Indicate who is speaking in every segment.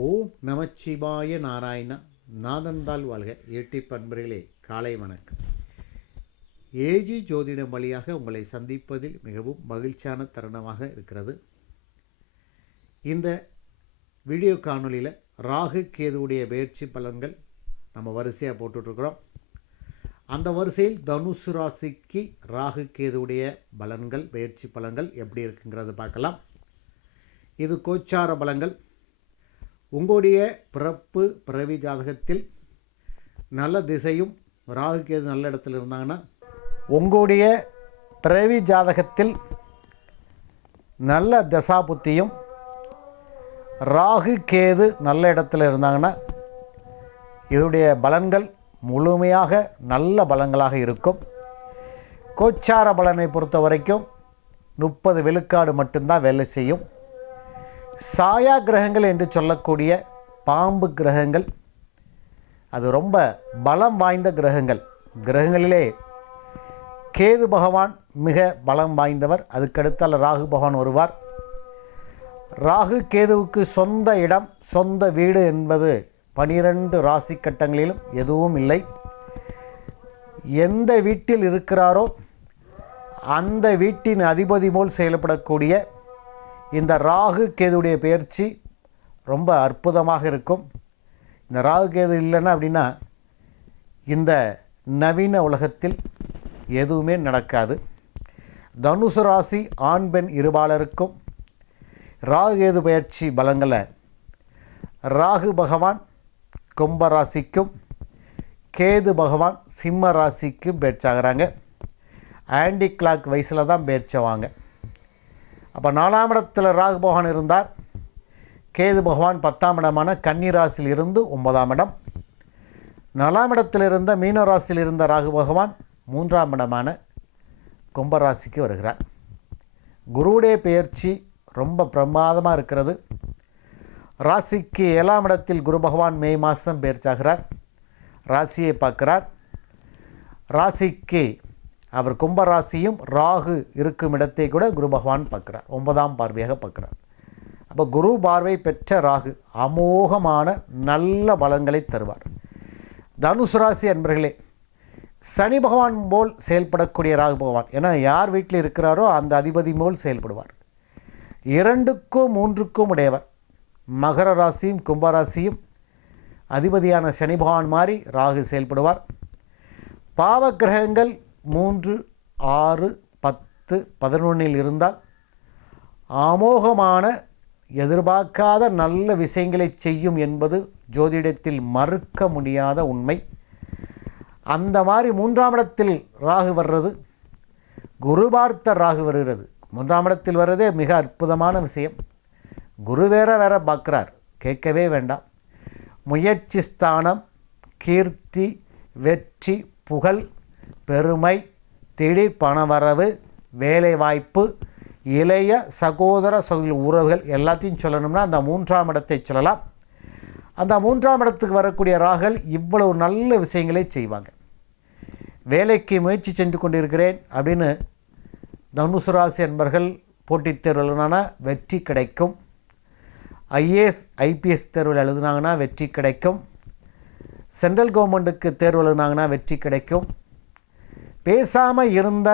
Speaker 1: ஓம் நமச்சிவாய நாராயணா நாதந்தாள் வாழ்க. எட்டி பண்பர்களே காலை வணக்கம். ஏஜி ஜோதிடம் வழியாக உங்களை சந்திப்பதில் மிகவும் மகிழ்ச்சியான தருணமாக இருக்கிறது. இந்த வீடியோ காணொலியில் ராகு கேதுவுடைய பயிற்சி பலன்கள் நம்ம வரிசையாக போட்டுட்ருக்குறோம். அந்த வரிசையில் தனுசு ராசிக்கு ராகு கேதுவுடைய பலன்கள் பயிற்சி பலன்கள் எப்படி இருக்குங்கிறத பார்க்கலாம். இது கோச்சார பலங்கள் உங்களுடைய பிறப்பு பிறவி ஜாதகத்தில் நல்ல திசையும் ராகு கேது நல்ல இடத்துல இருந்தாங்கன்னா உங்களுடைய பிறவி ஜாதகத்தில் நல்ல தசா புத்தியும் ராகு கேது நல்ல இடத்துல இருந்தாங்கன்னா இதனுடைய பலன்கள் முழுமையாக நல்ல பலன்களாக இருக்கும். கோச்சார பலனை பொறுத்த வரைக்கும் முப்பது விழுக்காடு மட்டும்தான் வேலை செய்யும். சாயா கிரகங்கள் என்று சொல்லக்கூடிய பாம்பு கிரகங்கள். அது ரொம்ப பலம் வாய்ந்த கிரகங்கள். கிரகங்களிலே கேது பகவான் மிக பலம் வாய்ந்தவர். அதுக்கடுத்தால் ராகு பகவான் வருவார். ராகு கேதுவுக்கு சொந்த இடம் சொந்த வீடு என்பது பனிரெண்டு ராசி கட்டங்களிலும் எதுவும் இல்லை. எந்த வீட்டில் இருக்கிறாரோ அந்த வீட்டின் அதிபதி போல் செயல்படக்கூடிய இந்த ராகு கேதுடைய பயிற்சி ரொம்ப அற்புதமாக இருக்கும். இந்த ராகு கேது இல்லைன்னா அப்படின்னா இந்த நவீன உலகத்தில் எதுவுமே நடக்காது. தனுசு ராசி ஆண் பெண் இருபாலருக்கும் ராகு கேது பயிற்சி பலங்களை ராகு பகவான் கும்ப ராசிக்கும் கேது பகவான் சிம்ம ராசிக்கும் பேச்சாகிறாங்க ஆன்டி கிளாக் வயசில் தான் பேர்ச்சவாங்க. அப்போ நாலாம் இடத்தில் ராகு பகவான் இருந்தார். கேது பகவான் பத்தாம் இடமான கன்னி ராசியில் இருந்து ஒன்பதாம் இடம். நாலாம் இடத்தில் இருந்த மீன ராசியில் இருந்த ராகு பகவான் மூன்றாம் இடமான கும்பராசிக்கு வருகிறார். குருவுடைய பெயர்ச்சி ரொம்ப பிரமாதமாக இருக்கிறது. ராசிக்கு ஏழாம் இடத்தில் குரு பகவான் மே மாதம் பெயர்ச்சாகிறார். ராசியை பார்க்கிறார். ராசிக்கு அவர் கும்பராசியும் ராகு இருக்கும் இடத்தை கூட குரு பகவான் பார்க்குறார். ஒன்பதாம் பார்வையாக பார்க்குறார். அப்போ குரு பார்வை பெற்ற ராகு அமோகமான நல்ல பலன்களை தருவார். தனுசு ராசி அன்பர்களே சனி பகவான் போல் செயல்படக்கூடிய ராகு பகவான் ஏன்னா யார் வீட்டில் இருக்கிறாரோ அந்த அதிபதி போல் செயல்படுவார். இரண்டுக்கும் மூன்றுக்கும் உடையவர் மகர ராசியும் கும்பராசியும். அதிபதியான சனி பகவான் மாதிரி ராகு செயல்படுவார். பாவ கிரகங்கள் மூன்று ஆறு பத்து பதினொன்றில் இருந்தால் அமோகமான எதிர்பார்க்காத நல்ல விஷயங்களை செய்யும் என்பது ஜோதிடத்தில் மறுக்க முடியாத உண்மை. அந்த மாதிரி மூன்றாம் இடத்தில் ராகு வர்றது குரு பார்த்த ராகு வருகிறது. மூன்றாம் இடத்தில் வர்றதே மிக அற்புதமான விஷயம். குரு வேற வேற பார்க்குறார். கேட்கவே வேண்டாம். முயற்சி ஸ்தானம் கீர்த்தி வெற்றி புகழ் பெருமை திடீர் பணவரவு வேலைவாய்ப்பு இளைய சகோதர சகோதர உறவுகள் எல்லாத்தையும் சொல்லணும்னா அந்த மூன்றாம் இடத்தை சொல்லலாம். அந்த மூன்றாம் இடத்துக்கு வரக்கூடிய ராகல் இவ்வளவு நல்ல விஷயங்களை செய்வாங்க. வேலைக்கு முயற்சி செஞ்சு கொண்டிருக்கிறேன் அப்படின்னு தனுசு ராசி என்பர்கள் போட்டித் தேர்வுலனான வெற்றி கிடைக்கும். ஐஏஎஸ் ஐபிஎஸ் தேர்வில் எழுதுனாங்கன்னா வெற்றி கிடைக்கும். சென்ட்ரல் கவர்மெண்ட்டுக்கு தேர்வு எழுதுனாங்கன்னா வெற்றி கிடைக்கும். பேசாமல் இருந்த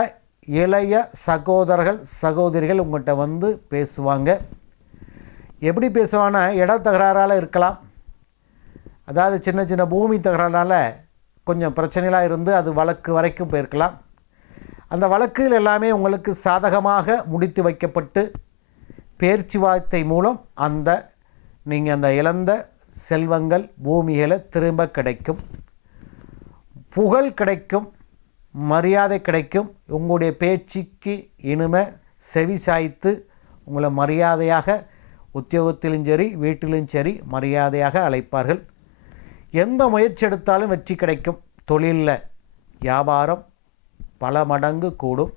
Speaker 1: இளைய சகோதரர்கள் சகோதரிகள் உங்கள்கிட்ட வந்து பேசுவாங்க. எப்படி பேசுவான்னா இட தகராறால் இருக்கலாம். அதாவது சின்ன சின்ன பூமி தகராறால் கொஞ்சம் பிரச்சனைகளாக இருந்து அது வழக்கு வரைக்கும் போயிருக்கலாம். அந்த வழக்குகள் எல்லாமே உங்களுக்கு சாதகமாக முடித்து வைக்கப்பட்டு பேச்சுவார்த்தை மூலம் அந்த நீங்கள் அந்த இழந்த செல்வங்கள் பூமிகளை திரும்ப கிடைக்கும். புகழ் கிடைக்கும். மரியாதை கிடைக்கும். உங்களுடைய பேச்சுக்கு இனிமை செவி சாய்த்து உங்களை மரியாதையாக உத்தியோகத்திலும் சரி வீட்டிலும் சரி மரியாதையாக அழைப்பார்கள். எந்த முயற்சி எடுத்தாலும் வெற்றி கிடைக்கும். தொழிலில் வியாபாரம் பல மடங்கு கூடும்.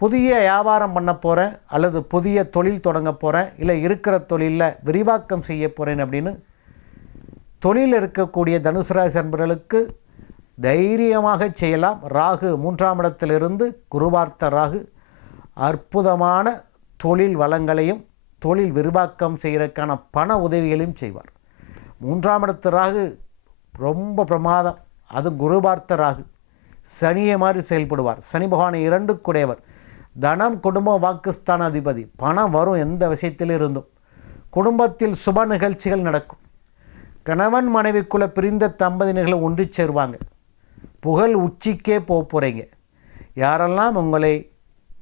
Speaker 1: புதிய வியாபாரம் பண்ண போகிறேன் அல்லது புதிய தொழில் தொடங்க போகிறேன் இல்லை இருக்கிற தொழிலில் விரிவாக்கம் செய்ய போகிறேன் அப்படின்னு தொழில் இருக்கக்கூடிய தனுசு ராசி அன்பர்களுக்கு தைரியமாக செய்யலாம். ராகு மூன்றாம் இடத்திலிருந்து குருவார்த்த ராகு அற்புதமான தொழில் வளங்களையும் தொழில் விரிவாக்கம் செய்கிறதுக்கான பண உதவிகளையும் செய்வார். மூன்றாம் இடத்து ராகு ரொம்ப பிரமாதம். அது குருபார்த்த ராகு. சனியை மாதிரி செயல்படுவார். சனி பகவான் இரண்டு குடையவர். தனம் குடும்ப வாக்குஸ்தான அதிபதி பணம் வரும் எந்த விஷயத்தில் இருந்தும் குடும்பத்தில் சுப நிகழ்ச்சிகள் நடக்கும். கணவன் மனைவிக்குள்ளே பிரிந்த தம்பதியினர்களை ஒன்று சேருவாங்க. புகழ் உச்சிக்கே போக போகிறீங்க யாரெல்லாம் உங்களை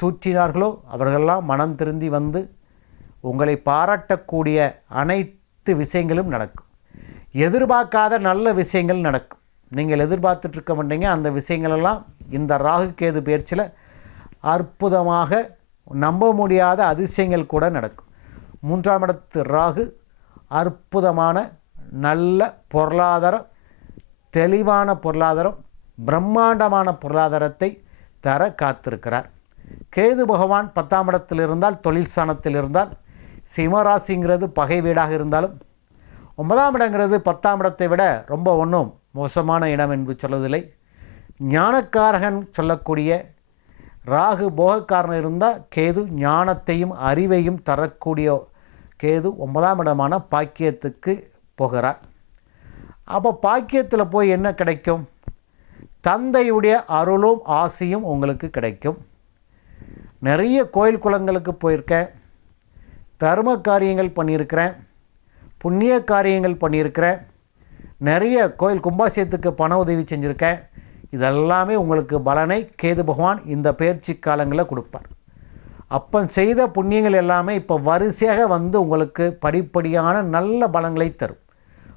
Speaker 1: தூற்றினார்களோ அவர்களெல்லாம் மனம் திருந்தி வந்து உங்களை பாராட்டக்கூடிய அனைத்து விஷயங்களும் நடக்கும். எதிர்பார்க்காத நல்ல விஷயங்கள் நடக்கும். நீங்கள் எதிர்பார்த்துட்ருக்க மாட்டீங்க. அந்த விஷயங்களெல்லாம் இந்த ராகு கேது பயிற்சியில் அற்புதமாக நம்ப முடியாத அதிசயங்கள் கூட நடக்கும். மூன்றாம் இடத்து ராகு அற்புதமான நல்ல பொருளாதாரம் தெளிவான பொருளாதாரம் பிரம்மாண்டமான பொருளாதாரத்தை தர காத்திருக்கிறார். கேது பகவான் பத்தாம் இடத்தில் இருந்தால் தொழில் ஸ்தானத்தில் இருந்தால் சிம்மராசிங்கிறது பகை வீடாக இருந்தாலும் ஒன்பதாம் இடங்கிறது பத்தாம் இடத்தை விட ரொம்ப ஒன்றும் மோசமான இடம் என்று சொல்வதில்லை. ஞானக்காரகன் சொல்லக்கூடிய ராகு போகக்காரன் இருந்தால் கேது ஞானத்தையும் அறிவையும் தரக்கூடிய கேது ஒன்பதாம் இடமான பாக்கியத்துக்கு போகிறார். அப்போ பாக்கியத்தில் போய் என்ன கிடைக்கும்? தந்தையுடைய அருளும் ஆசையும் உங்களுக்கு கிடைக்கும். நிறைய கோயில் குளங்களுக்கு போயிருக்கேன். தர்ம காரியங்கள் பண்ணியிருக்கிறேன். புண்ணிய காரியங்கள் பண்ணியிருக்கிறேன். நிறைய கோயில் கும்பாசியத்துக்கு பண உதவி செஞ்சுருக்கேன். இதெல்லாமே உங்களுக்கு பலனை கேது பகவான் இந்த பயிற்சி காலங்களில் கொடுப்பார். அப்போ செய்த புண்ணியங்கள் எல்லாமே இப்போ வரிசையாக வந்து உங்களுக்கு படிப்படியான நல்ல பலங்களை தரும்.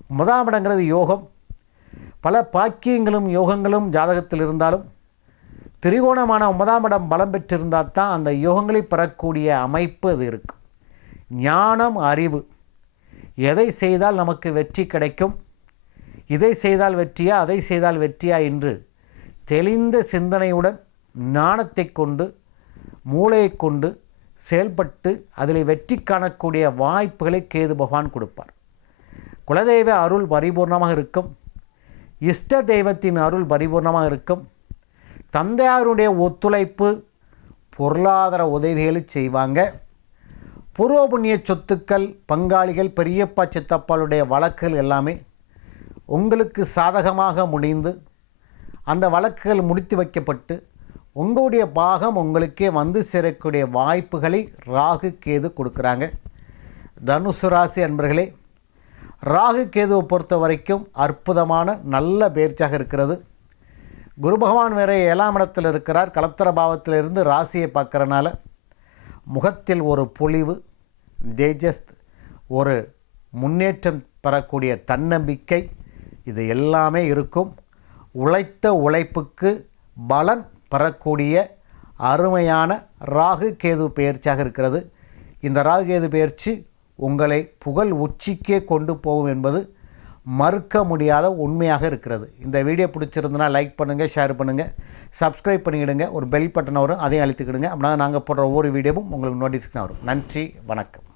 Speaker 1: முதலாம் இடங்கிறது யோகம். பல பாக்கியங்களும் யோகங்களும் ஜாதகத்தில் இருந்தாலும் திரிகோணமான ஒன்பதாம் இடம் பலம் பெற்றிருந்தால் தான் அந்த யோகங்களை பெறக்கூடிய அமைப்பு அது இருக்கும் ஞானம் அறிவு. எதை செய்தால் நமக்கு வெற்றி கிடைக்கும்? இதை செய்தால் வெற்றியா அதை செய்தால் வெற்றியா என்று தெளிந்த சிந்தனையுடன் ஞானத்தை கொண்டு மூளையை கொண்டு செயல்பட்டு அதில் வெற்றி காணக்கூடிய வாய்ப்புகளை கேது பகவான் கொடுப்பார். குலதெய்வ அருள் பரிபூர்ணமாக இருக்கும். இஷ்ட தெய்வத்தின் அருள் பரிபூர்ணமாக இருக்கும். தந்தையாருடைய ஒத்துழைப்பு பொருளாதார உதவிகளை செய்வாங்க. பூர்வ புண்ணிய சொத்துக்கள் பங்காளிகள் பெரியப்பா சித்தப்பாளுடைய வழக்குகள் எல்லாமே உங்களுக்கு சாதகமாக முடிந்து அந்த வழக்குகள் முடித்து வைக்கப்பட்டு உங்களுடைய பாகம் உங்களுக்கே வந்து சேரக்கூடிய வாய்ப்புகளை ராகு கேது கொடுக்குறாங்க. தனுசு ராசி அன்பர்களே ராகு கேதுவை பொறுத்த வரைக்கும் அற்புதமான நல்ல பயிற்சியாக இருக்கிறது. குரு பகவான் வேற ஏழாம் இடத்தில் இருக்கிறார். கலத்திர பாவத்தில் இருந்து ராசியை பார்க்குறனால முகத்தில் ஒரு பொலிவு தேஜஸ் ஒரு முன்னேற்றம் பெறக்கூடிய தன்னம்பிக்கை இது எல்லாமே இருக்கும். உழைத்த உழைப்புக்கு பலன் பெறக்கூடிய அருமையான ராகு கேது பெயர்ச்சியாக இருக்கிறது. இந்த ராகு கேது பெயர்ச்சி உங்களை புகழ் உச்சிக்கே கொண்டு போகும் என்பது மறுக்க முடியாத உண்மையாக இருக்கிறது. இந்த வீடியோ பிடிச்சிருந்தனா லைக் பண்ணுங்கள் ஷேர் பண்ணுங்கள் சப்ஸ்கிரைப் பண்ணிக்கிடுங்க ஒரு பெல் பட்டன் வரும் அதையும் அழுத்திக்கிடுங்க. அப்படின்னா நாங்கள் போடுற ஒவ்வொரு வீடியோவும் உங்களுக்கு நோட்டிஃபிகேஷன் வரும். நன்றி வணக்கம்.